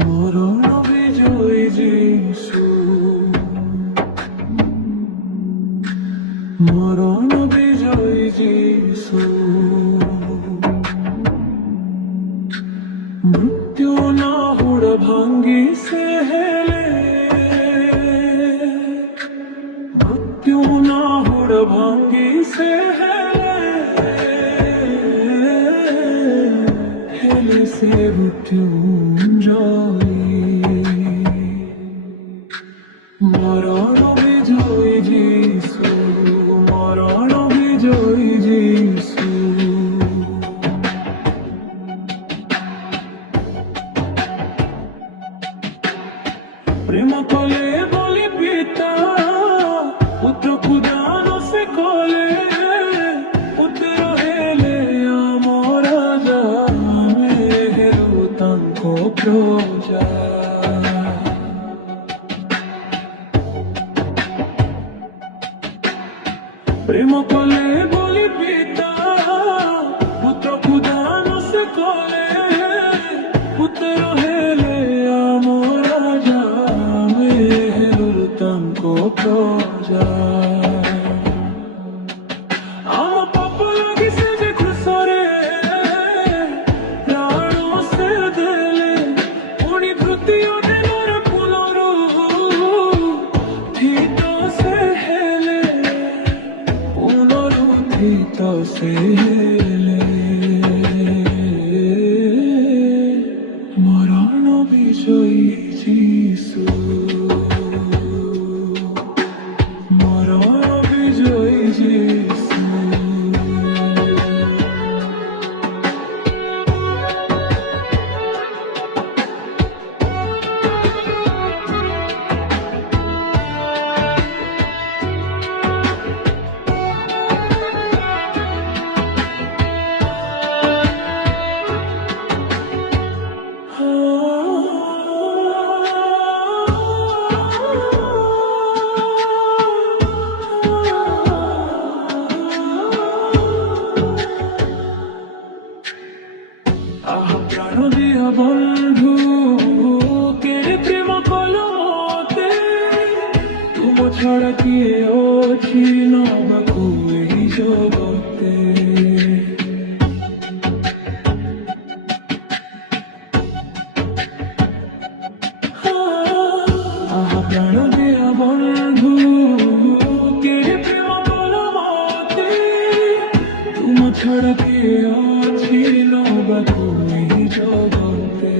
মরণ বিজয়ী যিশু, মরণ বিজয়ী যিশু, মৃত্যু নাহুড় ভাঙ্গি সে হেলে, মৃত্যু নাহুড় ভাঙ্গি সে হেলে, হেলে সে মৃত্যুঞ্জয়ী। মরণ বিজয়ী যিশু, মরণ বিজয়ী যিশু। প্রেম কলে বলি পিতা, পুত্রକୁ ଦାନ ସେ କଲେ, ପୁତ୍ର ହେଲେ ଆମ ରାଜା, ଆମେ ହେଲୁ ତାଙ୍କ ପ୍ରଜା। ପ୍ରେମ କଲେ ବୋଲି ପିତା, ପୁତ୍ରକୁ ଦାନ ସେ କଲେ, ପୁତ୍ର ହେଲେ ଆମ ରାଜା, ଆମେ ହେଲୁ ତାଙ୍କ ପ୍ରଜା। ଆମ ପାପ ଲାଗି ସେ ଯେ କ୍ରୁଶରେ ପ୍ରାଣ ସେ ଦେଲେ, ପୁଣି ତୃତୀୟ ଦିନର ପୁନରୁତ୍ଥିତ ସେ ହେଲେ, ପୁନରୁତ୍ଥିତ ସେ ହେଲେ। মরণ বিজয়ী যিশু, মরণ বিজয়ী যিশু। আহা প্রাণ দিয়া বন্ধু, কেড়ে প্রেম কলো মতে, তুম ছাড়া কিয়ে অছি নবাকু এই জগতে। আহা প্রাণ দিয়া বন্ধু, কেড়ে প্রেম কলো মতে, তুম ছাড়া কিয়ে অছি নবাকু এই জগতে।